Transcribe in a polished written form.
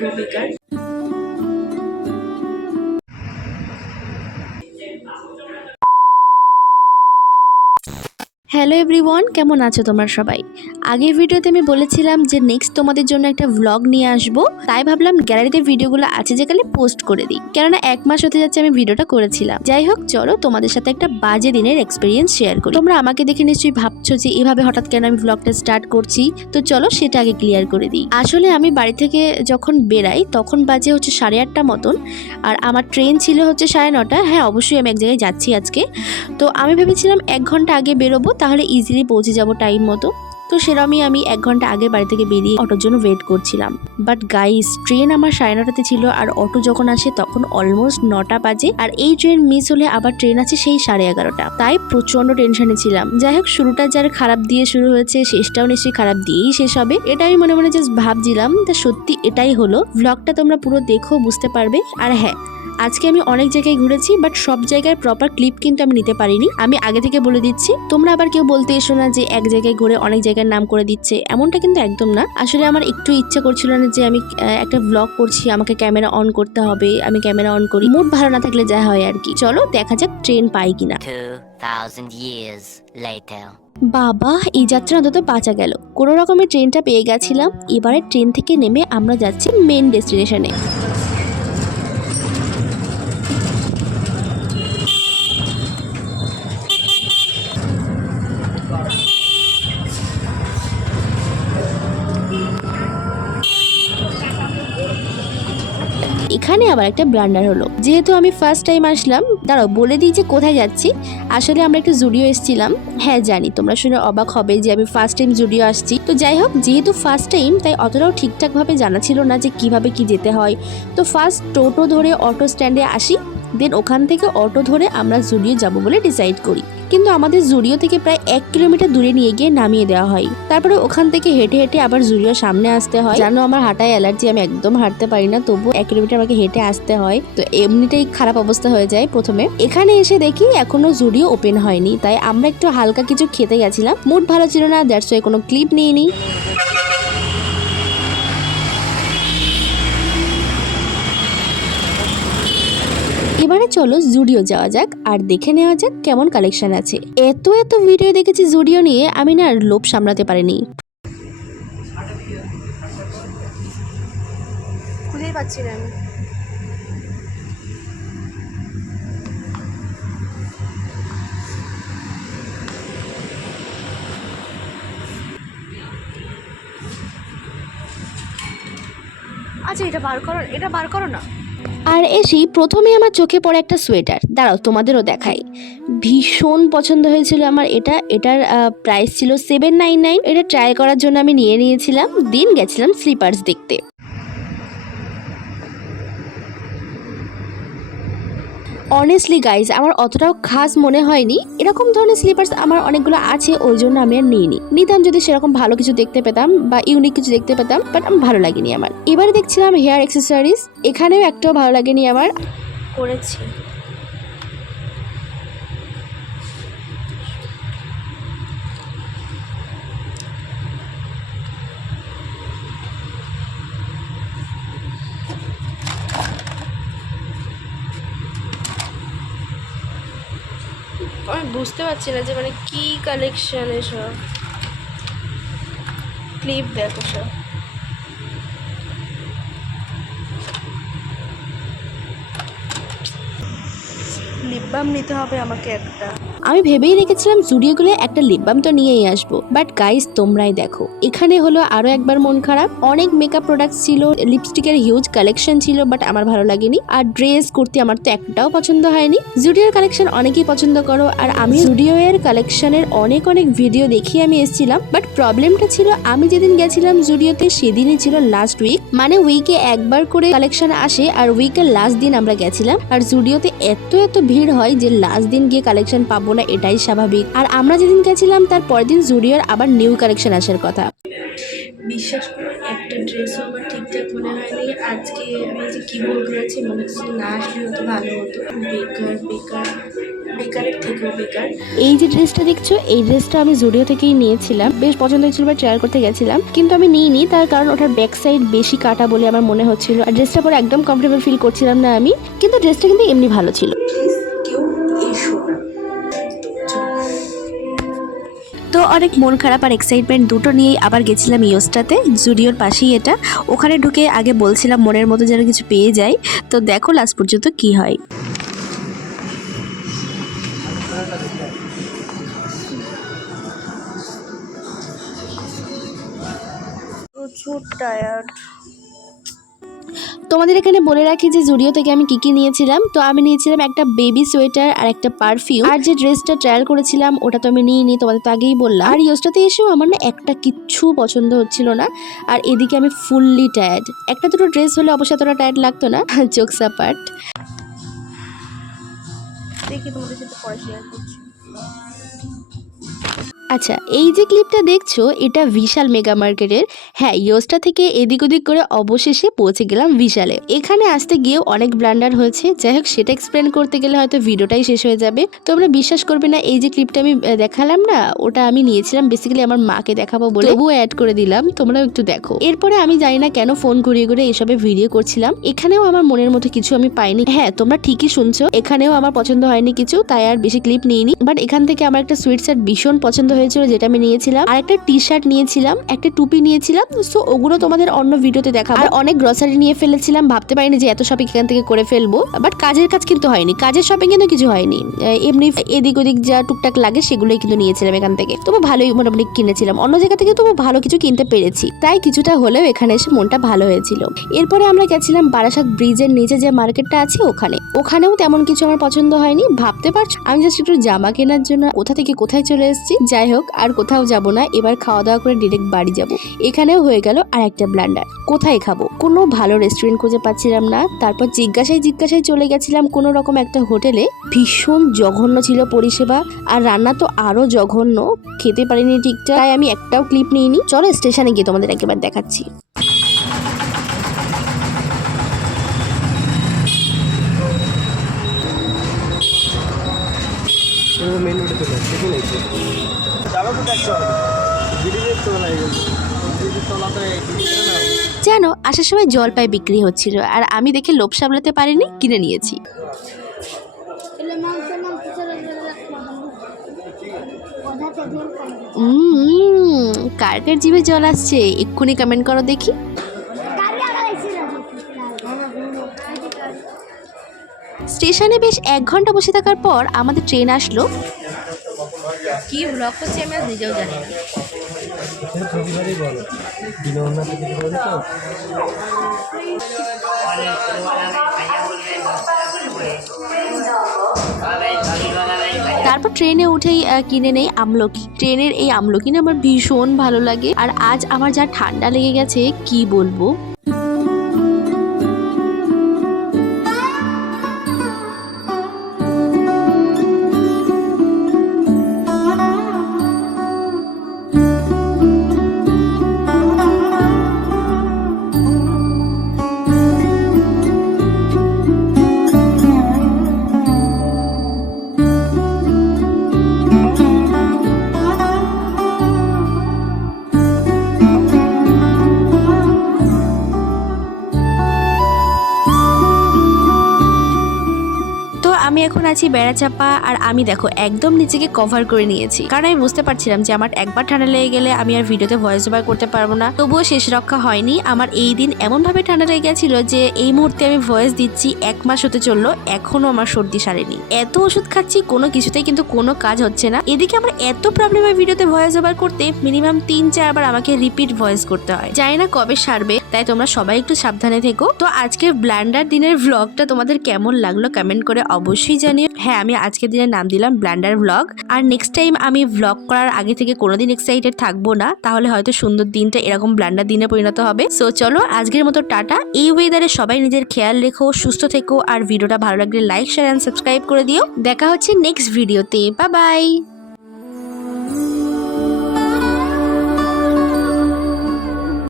গো বেকার। Hello everyone, কেমন আছো তোমরা সবাই? আগের ভিডিওতে আমি বলেছিলাম যে নেক্সট তোমাদের জন্য একটা ভ্লগ নিয়ে আসবো, তাই ভাবলাম গ্যালারিতে ভিডিওগুলো আছে যেখানে পোস্ট করে দিই, কেননা 1 মাস হতে যাচ্ছে আমি ভিডিওটা করেছিলাম। যাই হোক, চলো তোমাদের সাথে একটা বাজে দিনের এক্সপিরিয়েন্স শেয়ার করি। তোমরা আমাকে দেখে নিশ্চয়ই ভাবছো যে এভাবে হঠাৎ কেন আমি ভ্লগটা স্টার্ট করছি, তো চলো সেটা আগে ক্লিয়ার করে দিই। আসলে আমি বাড়ি থেকে যখন বেরাই তখন বাজে হচ্ছে 8:30 মতন, আর আমার ট্রেন ছিল হচ্ছে 9:30। হ্যাঁ, অবশ্যই আমি এক জায়গায় যাচ্ছি আজকে, তো আমি ভেবেছিলাম 1 ঘন্টা আগে বেরোবো, তাহলে ইজিলি পৌঁছে যাবো টাইম মতো। তো সেরকমই আমি 1 ঘন্টা আগে বাড়ি থেকে বেরিয়ে অটোর জন্য ওয়েট করছিলাম। বাট গাইস, ট্রেন আমার 9:30তে ছিল, আর অটো যখন আসে তখন অলমোস্ট 9টা বাজে, আর এই ট্রেন মিস হলে আবার ট্রেন আছে সেই 11:30। তাই প্রচন্ড টেনশনে ছিলাম। যাই হোক, শুরুটা যার খারাপ দিয়ে শুরু হয়েছে, শেষটাও নিশ্চয়ই খারাপ দিয়েই শেষ হবে, এটা আমি মনে মনে জাস্ট ভাবছিলাম। তা সত্যি এটাই হলো। ভ্লগটা তোমরা পুরো দেখো, বুঝতে পারবে। আর হ্যাঁ, আজকে আমি অনেক জায়গায় ঘুরেছি, বাট সব জায়গার প্রপার ক্লিপ কিন্তু আমি নিতে পারিনি, আমি আগে থেকে বলে দিচ্ছি। তোমরা আবার কেউ বলতে এসো না যে এক জায়গায় ঘুরে অনেক জায়গার নাম করে দিচ্ছে, এমনটা কিন্তু একদম না। আসলে আমার একটু ইচ্ছা করছিল না যে আমি একটা ব্লগ করছি, আমাকে ক্যামেরা অন করতে হবে, আমি ক্যামেরা অন করি। মুড ভালো না থাকলে যা হয় আর কি। চলো দেখা যাক ট্রেন পাই কিনা। 2000 years later. বাবা, এই যাত্রা অন্তত বাঁচা গেল। কোনো রকমের ট্রেনটা পেয়ে গেছিলাম। এবারে ট্রেন থেকে নেমে আমরা যাচ্ছি মেন ডেস্টিনেশনে। এখানে আবার একটা ব্লান্ডার হলো, যেহেতু আমি ফার্স্ট টাইম আসলাম। দাঁড়াও বলে দিই যে কোথায় যাচ্ছি। আসলে আমরা একটু জুডিও এসেছিলাম। হ্যাঁ জানি, তোমরা শুনে অবাক হবে যে আমি ফার্স্ট টাইম জুডিও আসছি। তো যাই হোক, যেহেতু ফার্স্ট টাইম তাই অতটাও ঠিকঠাক ভাবে জানা ছিল না যে কিভাবে কি যেতে হয়। তো ফার্স্ট টোটো ধরে অটো স্ট্যান্ডে আসি, দেন ওখান থেকে অটো ধরে আমরা জুডিও যাব বলে ডিসাইড করি। কিন্তু আমাদের জুডিও থেকে প্রায় 1 কিলোমিটার দূরে নিয়ে গিয়ে নামিয়ে দেওয়া হয়। তারপরে ওখান থেকে হেঁটে হেঁটে আবার জুডিও সামনে আসতে হয়। জানো আমার হাঁটায় অ্যালার্জি, আমি একদম হাঁটতে পারি না, তবু 1 কিলোমিটার আমাকে হেঁটে আসতে হয়। তো এমনিটাই খারাপ অবস্থা হয়ে যায় প্রথমে। এখানে এসে দেখি এখনো জুডিও ওপেন হয়নি, তাই আমরা একটু হালকা কিছু খেতে গেছিলাম। মুড ভালো ছিল না, দ্যাটস ওয়াই কোনো ক্লিপ নিইনি। এবারে চলো জুডিও যাওয়া যাক আর দেখে নেওয়া যাক কেমন কালেকশন আছে। এত এত ভিডিও দেখেছি জুডিও নিয়ে, আমি না আর লোভ সামলাতে পারিনি। খুঁজেই পাচ্ছি না আমি। আচ্ছা, এটা বার করো, এটা বার করো না। আর এসেই প্রথমে আমার চোখে পড়ে একটা সোয়েটার। দাঁড়াও তোমাদেরও দেখাই। ভীষণ পছন্দ হয়েছিল আমার এটা। এটার প্রাইস ছিল 799। এটা ট্রাই করার জন্য আমি নিয়ে নিয়েছিলাম। দিন গেছিলাম স্লিপার্স দেখতে। অনেস্টলি গাইজ, আমার অতটাও খাস মনে হয়নি। এরকম ধরনের স্লিপার্স আমার অনেকগুলো আছে, ওই জন্য আমি আর নিইনি। নিতাম যদি সেরকম ভালো কিছু দেখতে পেতাম বা ইউনিক কিছু দেখতে পেতাম, বাট ভালো লাগেনি আমার। এবারে দেখছিলাম হেয়ার অ্যাক্সেসরিজ, এখানেও একটাও ভালো লাগেনি আমার। করেছি আমি বুঝতে পারছি না যে মানে কি কালেকশন এসব। ক্লিপ দেখো সব। লিপ বাম নিতে হবে আমাকে একটা। আমি ভেবেই রেখেছিলাম জুডিওগুলো একটা লিপ বাম তো নিয়েই আসবো, বাট গাইস তোমরাই দেখো, এখানে হলো আরো একবার মন খারাপ। অনেক মেকআপ প্রোডাক্টস ছিল, লিপস্টিকের হিউজ কালেকশন ছিল, বাট আমার ভালো লাগেনি। আর ড্রেস কুর্তি আমার তো একটাও পছন্দ হয়নি। জুডিওর কালেকশন অনেকেই পছন্দ করো, আর আমি জুডিও এর কালেকশনের অনেক অনেক ভিডিও দেখিয়ে আমি এসেছিলাম। বাট প্রবলেমটা ছিল, আমি যেদিন গেছিলাম জুডিওতে সেদিনই ছিল লাস্ট উইক। মানে উইকে একবার করে কালেকশন আসে, আর উইকের লাস্ট দিন আমরা গেছিলাম। আর জুডিওতে এত এত ভিড় হয় যে লাস্ট দিন গিয়ে কালেকশন পাবো না, এটাই স্বাভাবিক। আর আমরা যেদিন গেছিলাম তার পরের দিন জুডিওর আবার নিউ কালেকশন আসার কথা। বিশ্বাস করো, একটা ড্রেসও আমার ঠিকঠাক মনে হয়নি। আজকে আমি যে কি ভুল করেছি, মনে হচ্ছে না আসলে হতো ভালো হতো। বেকার বেকার বেকারের থেকেও বেকার। এই যে ড্রেসটা দেখছো, এই ড্রেসটা আমি জুডিও থেকেই নিয়েছিলাম। বেশ পছন্দ হয়েছিল বা ট্রায়াল করতে গেছিলাম, কিন্তু আমি নিইনি। তার কারণ ওটার ব্যাক সাইড বেশি কাটা বলে আমার মনে হচ্ছিল, আর ড্রেসটা পরে একদম কমফোর্টেবল ফিল করছিলাম না আমি। কিন্তু ড্রেসটা কিন্তু এমনি ভালো ছিল। প্লিজ কেউ এসো না। তো অনেক মন খারাপ আর এক্সাইটমেন্ট দুটো নিয়েই আবার গেছিলাম ইয়োস্টাতে, জুডিওর পাশেই এটা। ওখানে ঢুকে আগে বলছিলাম মনের মতো যেন কিছু পেয়ে যাই। তো দেখো লাস্ট পর্যন্ত কি হয়। প্রচুর টায়ার্ড। তোমাদের এখানে বলে রাখি যে জুডিও থেকে আমি কি কি নিয়েছিলাম। তো আমি নিয়েছিলাম একটা বেবি সোয়েটার আর একটা পারফিউম, আর যে ড্রেসটা ট্রায়াল করেছিলাম ওটা তো আমি নিইনি, তোমাদের তো আগেই বললাম। আর ইয়োস্টাতে এসেও আমার না একটা কিচ্ছু পছন্দ হচ্ছিল না, আর এদিকে আমি ফুললি টায়ার্ড। একটা দুটো ড্রেস হলে অবশ্যই এতটা টায়ার্ড লাগতো না। Jokes apart. দেখি তোমাদের সাথে পরে শেয়ার করছি। আচ্ছা, এই যে ক্লিপটা দেখছো এটা বিশাল মেগা মার্কেটের। হ্যাঁ, ইয়োস্টা থেকে এদিক ওদিক করে অবশেষে পৌঁছে গেলাম বিশালে। এখানে আসতে গিয়েও অনেক ব্লান্ডার হয়েছে। যাই হোক, সেটা এক্সপ্লেন করতে গেলে হয়তো ভিডিওটাই শেষ হয়ে যাবে। তোমরা বিশ্বাস করবে না, এই যে ক্লিপটা আমি দেখালাম না, ওটা আমি নিয়েছিলাম বেসিক্যালি আমার মাকে দেখাবো বলে, তবুও অ্যাড করে দিলাম, তোমরাও একটু দেখো। এরপরে আমি জানি না কেন ফোন ঘুরিয়ে ঘুরিয়ে এসবে ভিডিও করছিলাম। এখানেও আমার মনের মতো কিছু আমি পাইনি। হ্যাঁ, তোমরা ঠিকই শুনছো, এখানেও আমার পছন্দ হয়নি কিছু, তাই আর বেশি ক্লিপ নিইনি। বাট এখান থেকে আমার একটা সুইট শার্ট ভীষণ পছন্দ হয়েছিল, যেটা আমি নিয়েছিলাম। আর একটা টি শার্ট নিয়েছিলাম, একটা টুপি নিয়েছিলাম। সো ওগুলো তোমাদের অন্য ভিডিওতে দেখাবো। আর অনেক গ্রসারি নিয়ে ফেলেছিলাম, ভাবতে পারিনি যে এত শপিং এখান থেকে করে ফেলবো। বাট কাজের কাজ কিন্তু হয়নি, কাজের শপিং কিন্তু কিছু হয়নি। এমনি এদিক ওদিক যা টুকটাক লাগে সেগুলোই কিন্তু নিয়েছিলাম এখান থেকে। তবু ভালোই মোটামুটি কিনেছিলাম। অন্য জায়গা থেকে তবু ভালো কিছু কিনতে পেরেছি, তাই কিছুটা হলেও এখানে এসে মনটা ভালো হয়েছিল। এরপরে আমরা গেছিলাম বারাসাত ব্রিজের নিচে যে মার্কেটটা আছে ওখানেও তেমন কিছু আমার পছন্দ হয়নি। ভাবতে পারছো, আমি জাস্ট একটু জামা কেনার জন্য কোথা থেকে কোথায় চলে এসেছি। যাই হোক, আর কোথাও যাব না, এবার খাওয়া দাওয়া করে ডিরেক্ট বাড়ি যাব। এখানেও হয়ে গেল আর একটা ব্লান্ডার। কোথায় খাবো, কোনো ভালো রেস্টুরেন্ট খুঁজে পাচ্ছিলাম না। তারপর জিজ্ঞাসায় চলে গেছিলাম কোনো রকম একটা হোটেলে। ভীষণ জঘন্য ছিল পরিষেবা, আর রান্না তো আরো জঘন্য, খেতে পারিনি ঠিকঠাক। তাই আমি একটাও ক্লিপ নিইনি। চলো স্টেশনে গিয়ে তোমাদের একেবারে দেখাচ্ছি। মেন রোডে চলে আসছে, ঠিক আছে? যাবো তো দেখতে হবে, ব্রিজের তলায় গেছে, ব্রিজের তলাতে না। জানো, আসার সময় জলপাই বিক্রি হচ্ছিল, আর আমি দেখে লোভ সামলাতে পারিনি, কিনে নিয়েছি। কার কার জিভে জল আসছে এক্ষুনি কমেন্ট করো দেখি। স্টেশনে বেশ 1 ঘন্টা বসে থাকার পর আমাদের ট্রেন আসলো। কি ব্লগ করছি আমি আজ নিজেও জানি না। প্রতিবারই বলো বিনোদন থেকে বলো তো। তারপর ট্রেনে উঠেই কিনে নেই আমলকি। ট্রেনের এই আমলকি না আমার ভীষণ ভালো লাগে, আর আজ আমার যা ঠান্ডা লেগে গেছে কি বলবো। আমি এখন আছি বেড়াচাপা, আর আমি দেখো একদম নিজেকে কভার করে নিয়েছি, কারণ আমি বুঝতে পারছিলাম যে আমার একবার ঠান্ডা লেগে গেলে আমি আর ভিডিওতে ভয়েস ওভার করতে পারবো না। তবুও শেষ রক্ষা হয়নি। আমার এই দিন এমন ভাবে ঠান্ডা লেগে গেছিল যে এই মুহূর্তে আমি ভয়েস দিচ্ছি 1 মাস হতে চললো, এখনো আমার সর্দি সারেনি। এত ওষুধ খাচ্ছি, কোনো কিছুতেই কিন্তু কোনো কাজ হচ্ছে না। এদিকে আমার এত প্রবলেম হয় ভিডিওতে ভয়েস ওভার করতে, মিনিমাম 3-4 বার আমাকে রিপিট ভয়েস করতে হয়। জানি না কবে সারবে, তাই তোমরা সবাই একটু সাবধানে থেকো। তো আজকের ব্লান্ডার দিনের ভ্লগটা তোমাদের কেমন লাগলো কমেন্ট করে অবশ্যই জানিও। হ্যাঁ, আমি আজকের দিনের নাম দিলাম ব্লান্ডার ভ্লগ। আর নেক্সট টাইম আমি ভ্লগ করার আগে থেকে কোনোদিন এক্সাইটেড থাকবো না, তাহলে হয়তো সুন্দর দিনটা এরকম ব্লান্ডার দিনে পরিণত হবে। সো চলো আজকের মতো টাটা। এই ওয়েদারে সবাই নিজের খেয়াল রেখো, সুস্থ থেকো, আর ভিডিওটা ভালো লাগলে লাইক, শেয়ার এন্ড সাবস্ক্রাইব করে দিও। দেখা হচ্ছে নেক্সট ভিডিওতে। Bye bye.